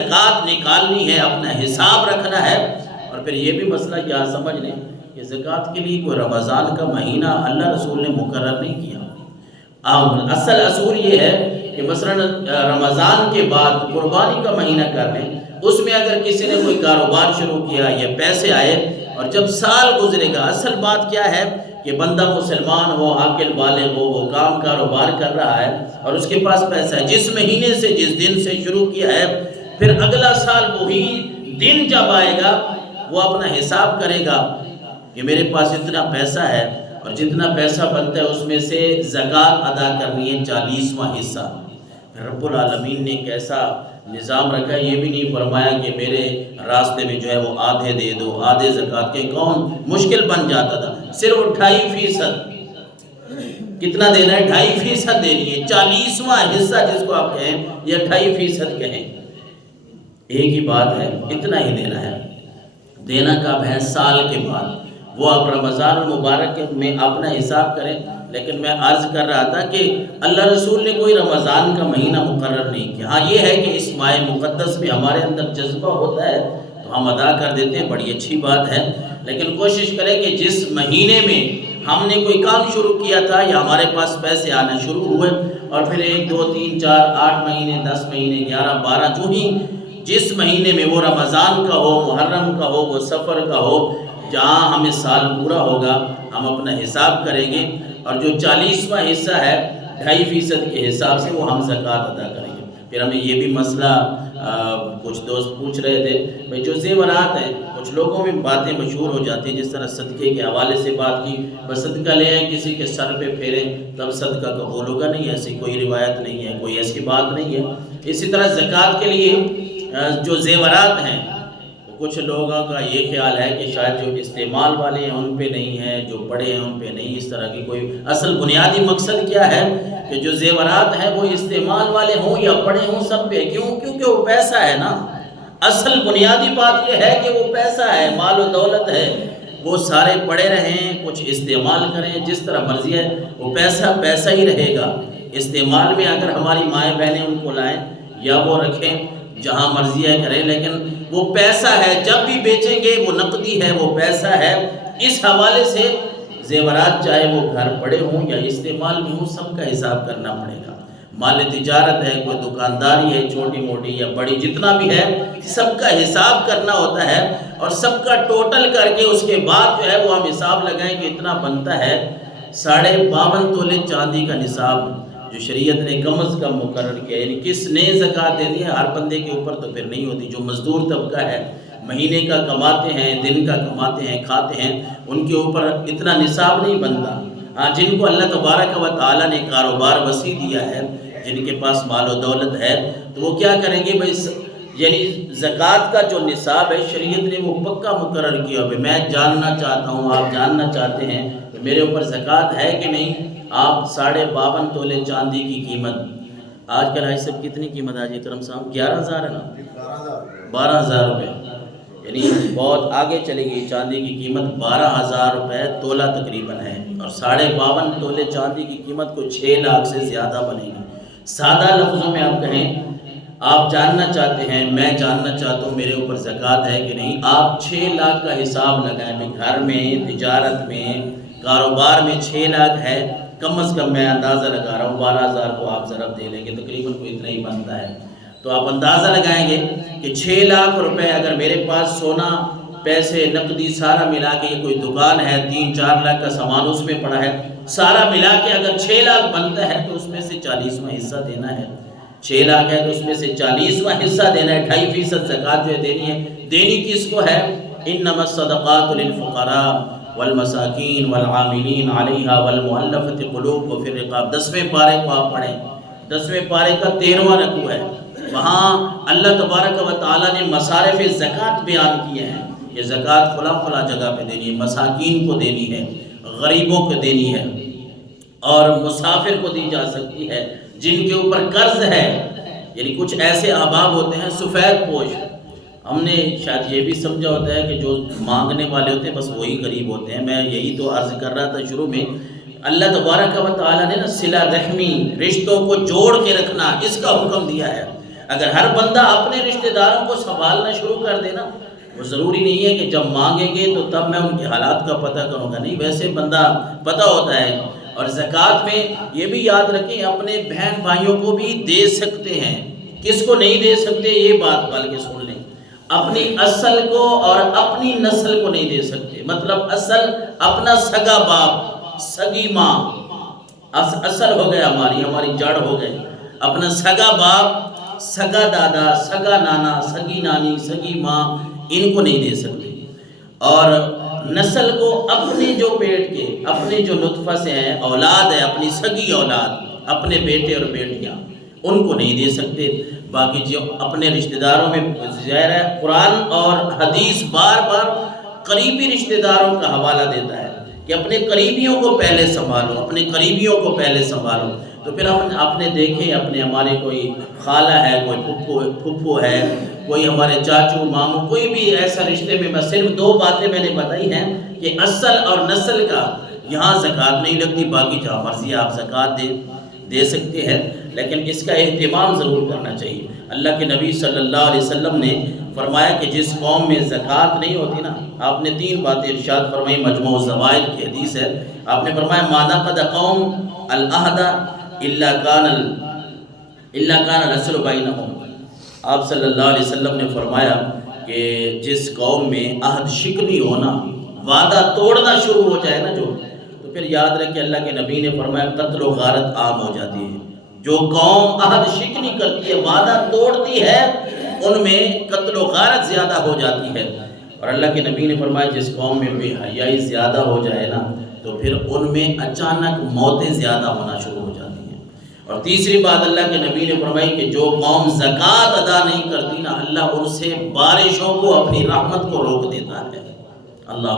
زکوٰۃ نکالنی ہے، اپنا حساب رکھنا ہے۔ اور پھر یہ بھی مسئلہ کیا سمجھ لیں کہ زکوٰۃ کے لیے کوئی رمضان کا مہینہ اللہ رسول نے مقرر نہیں کیا۔ اصل اصول یہ ہے کہ مثلا رمضان کے بعد قربانی کا مہینہ کر لیں، اس میں اگر کسی نے کوئی کاروبار شروع کیا یا پیسے آئے، اور جب سال گزرے گا، اصل بات کیا ہے کہ بندہ مسلمان ہو، عاقل بالغ ہو، وہ کام کاروبار کر رہا ہے اور اس کے پاس پیسہ ہے، جس مہینے سے جس دن سے شروع کیا ہے، پھر اگلا سال وہی دن جب آئے گا وہ اپنا حساب کرے گا کہ میرے پاس اتنا پیسہ ہے اور جتنا پیسہ بنتا ہے اس میں سے زکوٰۃ ادا کرنی ہے 40واں حصہ۔ رب العالمین نے کیسا نظام رکھا ہے، یہ بھی نہیں فرمایا کہ میرے راستے میں جو ہے وہ آدھے دے دو، آدھے زکوٰۃ کے، کون مشکل بن جاتا تھا۔ صرف 2.5% کتنا دینا ہے؟ 2.5% دینی ہے، 40واں حصہ جس کو آپ کہیں یا 2.5% کہیں، ایک ہی بات ہے، اتنا ہی دینا ہے۔ دینا کب ہے؟ سال کے بعد۔ وہ آپ رمضان المبارک میں اپنا حساب کریں، لیکن میں عرض کر رہا تھا کہ اللہ رسول نے کوئی رمضان کا مہینہ مقرر نہیں کیا۔ ہاں یہ ہے کہ اس ماہ مقدس میں ہمارے اندر جذبہ ہوتا ہے تو ہم ادا کر دیتے ہیں، بڑی اچھی بات ہے، لیکن کوشش کریں کہ جس مہینے میں ہم نے کوئی کام شروع کیا تھا یا ہمارے پاس پیسے آنا شروع ہوئے، اور پھر 1 2 3 4 8 مہینے 10 مہینے 11 12 جو ہی جس مہینے میں، وہ رمضان کا ہو، محرم کا ہو، وہ سفر کا ہو، جہاں ہمیں سال پورا ہوگا ہم اپنا حساب کریں گے، اور جو 40واں حصہ ہے 2.5% کے حساب سے وہ ہم زکوٰۃ ادا کریں گے۔ پھر ہمیں یہ بھی مسئلہ کچھ دوست پوچھ رہے تھے، بھئی جو زیورات ہیں، کچھ لوگوں میں باتیں مشہور ہو جاتی ہیں، جس طرح صدقے کے حوالے سے بات کی، بس صدقہ لے آئیں کسی کے سر پہ پھیریں تب صدقہ قبول ہوگا، نہیں، ایسی کوئی روایت نہیں ہے، کوئی ایسی بات نہیں ہے۔ اسی طرح زکوٰۃ کے لیے جو زیورات ہیں، کچھ لوگوں کا یہ خیال ہے کہ شاید جو استعمال والے ہیں ان پہ نہیں ہے، جو بڑے ہیں ان پہ نہیں، اس طرح کی کوئی اصل بنیادی مقصد کیا ہے کہ جو زیورات ہیں وہ استعمال والے ہوں یا بڑے ہوں، سب پہ، کیونکہ وہ پیسہ ہے نا۔ اصل بنیادی بات یہ ہے کہ وہ پیسہ ہے، مال و دولت ہے، وہ سارے پڑے رہیں، کچھ استعمال کریں، جس طرح مرضی ہے، وہ پیسہ پیسہ ہی رہے گا۔ استعمال میں اگر ہماری مائیں بہنیں ان کو لائیں یا وہ رکھیں، جہاں مرضی ہے کریں، لیکن وہ پیسہ ہے، جب بھی بیچیں گے وہ نقدی ہے، وہ پیسہ ہے۔ اس حوالے سے زیورات چاہے وہ گھر پڑے ہوں یا استعمال میں ہوں، سب کا حساب کرنا پڑے گا۔ مال تجارت ہے، کوئی دکانداری ہے، چھوٹی موٹی یا بڑی، جتنا بھی ہے سب کا حساب کرنا ہوتا ہے، اور سب کا ٹوٹل کر کے اس کے بعد جو ہے وہ ہم حساب لگائیں کہ اتنا بنتا ہے۔ 52.5 تولے چاندی کا نصاب جو شریعت نے کم از کم مقرر کیا، یعنی کس نے زکوٰۃ دینی ہے؟ ہر بندے کے اوپر تو پھر نہیں ہوتی۔ جو مزدور طبقہ ہے، مہینے کا کماتے ہیں، دن کا کماتے ہیں، کھاتے ہیں، ان کے اوپر اتنا نصاب نہیں بنتا۔ ہاں، جن کو اللہ تبارک و تعالیٰ نے کاروبار وسیع دیا ہے، جن کے پاس مال و دولت ہے، تو وہ کیا کریں گے بھائی؟ یعنی زکوٰۃ کا جو نصاب ہے شریعت نے وہ پکا مقرر کیا ہے۔ میں جاننا چاہتا ہوں، آپ جاننا چاہتے ہیں کہ میرے اوپر زکوٰۃ ہے کہ نہیں؟ آپ 52.5 تولے چاندی کی قیمت، آج کل حاجی صاحب کتنی قیمت آج اکرم صاحب؟ 11,000 ہے نا؟ 12,000 روپے، یعنی بہت آگے چلے گئی۔ چاندی کی قیمت 12,000 روپے تولہ تقریباً ہے، اور 52.5 تولے چاندی کی قیمت کو 6 لاکھ سے زیادہ بنے گی۔ سادہ لفظوں میں آپ کہیں، آپ جاننا چاہتے ہیں، میں جاننا چاہتا ہوں میرے اوپر زکوٰۃ ہے کہ نہیں، آپ 6 لاکھ کا حساب لگائیں۔ میں گھر میں، تجارت میں، کاروبار میں 6 لاکھ ہے، کم از کم میں اندازہ لگا رہا ہوں، 12,000 کو آپ ضرب دے لیں گے، تقریباً کوئی اتنا ہی بنتا ہے، تو آپ اندازہ لگائیں گے کہ 6 لاکھ روپے اگر میرے پاس سونا، پیسے، نقدی سارا ملا کے، یہ کوئی دکان ہے 3-4 لاکھ کا سامان اس میں پڑا ہے، سارا ملا کے اگر 6 لاکھ بنتا ہے تو اس میں سے 40واں حصہ دینا ہے۔ 6 لاکھ ہے تو اس میں سے 40واں حصہ دینا ہے، 2.5% زکوٰۃ جو ہے دینی ہے۔ دینی کس کو ہے؟ انما الصدقات للفقراء والمساکین والعاملین علیہا والمؤلفۃ قلوبہم وفی الرقاب۔ 10ویں پارے کو آپ پڑھیں، 10ویں پارے کا 13واں رکوع ہے، وہاں اللہ تبارک و تعالیٰ نے مصارف زکوٰۃ بیان کیے ہیں۔ یہ زکوٰۃ فلاں فلاں جگہ پہ دینی ہے، مساکین کو دینی ہے، غریبوں کو دینی ہے، اور مسافر کو دی جا سکتی ہے، جن کے اوپر قرض ہے۔ یعنی کچھ ایسے احباب ہوتے ہیں سفید پوش، ہم نے شاید یہ بھی سمجھا ہوتا ہے کہ جو مانگنے والے ہوتے ہیں بس وہی غریب ہوتے ہیں۔ میں یہی تو عرض کر رہا تھا شروع میں، اللہ تبارک و تعالیٰ نے نا صلہ رحمی، رشتوں کو جوڑ کے رکھنا، اس کا حکم دیا ہے۔ اگر ہر بندہ اپنے رشتہ داروں کو سنبھالنا شروع کر دے نا، وہ ضروری نہیں ہے کہ جب مانگیں گے تو تب میں ان کے حالات کا پتہ کروں گا، نہیں، ویسے بندہ پتہ ہوتا ہے۔ اور زکوٰۃ میں یہ بھی یاد رکھیں اپنے بہن بھائیوں کو بھی دے سکتے ہیں، کس کو نہیں دے سکتے یہ بات بلکہ سن لیں، اپنی اصل کو اور اپنی نسل کو نہیں دے سکتے، مطلب اصل اپنا سگا باپ، سگی ماں، اصل ہو گیا ہماری جڑ ہو گئے، اپنا سگا باپ، سگا دادا، سگا نانا، سگی نانی، سگی ماں، ان کو نہیں دے سکتے۔ اور نسل کو اپنے جو پیٹ کے، اپنے جو نطفہ سے ہیں، اولاد ہے، اپنی سگی اولاد، اپنے بیٹے اور بیٹیاں، ان کو نہیں دے سکتے۔ باقی جو اپنے رشتہ داروں میں ظاہر ہے قرآن اور حدیث بار بار قریبی رشتہ داروں کا حوالہ دیتا ہے کہ اپنے قریبیوں کو پہلے سنبھالو، اپنے قریبیوں کو پہلے سنبھالو۔ تو پھر آپ نے دیکھے اپنے ہمارے کوئی خالہ ہے، کوئی پھپھو ہے، کوئی ہمارے چاچو ماموں، کوئی بھی ایسا رشتے میں صرف 2 باتیں میں نے بتائی ہیں کہ اصل اور نسل کا یہاں زکوٰۃ نہیں لگتی، باقی جہاں مرضی آپ زکوٰۃ دے سکتے ہیں، لیکن اس کا اہتمام ضرور کرنا چاہیے۔ اللہ کے نبی صلی اللہ علیہ وسلم نے فرمایا کہ جس قوم میں زکوٰۃ نہیں ہوتی نا، آپ نے 3 باتیں ارشاد فرمائی، مجموع الزوائد کی حدیث ہے، آپ نے فرمایا ما نقض قوم العہد الا کان النسل بینہم۔ آپ صلی اللہ علیہ وسلم نے فرمایا کہ جس قوم میں عہد شکنی ہونا، وعدہ توڑنا شروع ہو جائے نا تو پھر یاد رکھے اللہ کے نبی نے فرمایا قتل و غارت عام ہو جاتی ہے۔ جو قوم عہد شکنی کرتی ہے، وعدہ توڑتی ہے، ان میں قتل و غارت زیادہ ہو جاتی ہے۔ اور اللہ کے نبی نے فرمایا جس قوم میں بے حیائی زیادہ ہو جائے نا تو پھر ان میں اچانک موتیں زیادہ ہونا شروع ہو جاتی ہیں۔ اور تیسری بات اللہ کے نبی نے فرمائی کہ جو قوم زکوٰۃ ادا نہیں کرتی نا، اللہ ان سے بارشوں کو، اپنی رحمت کو روک دیتا ہے۔ اللہ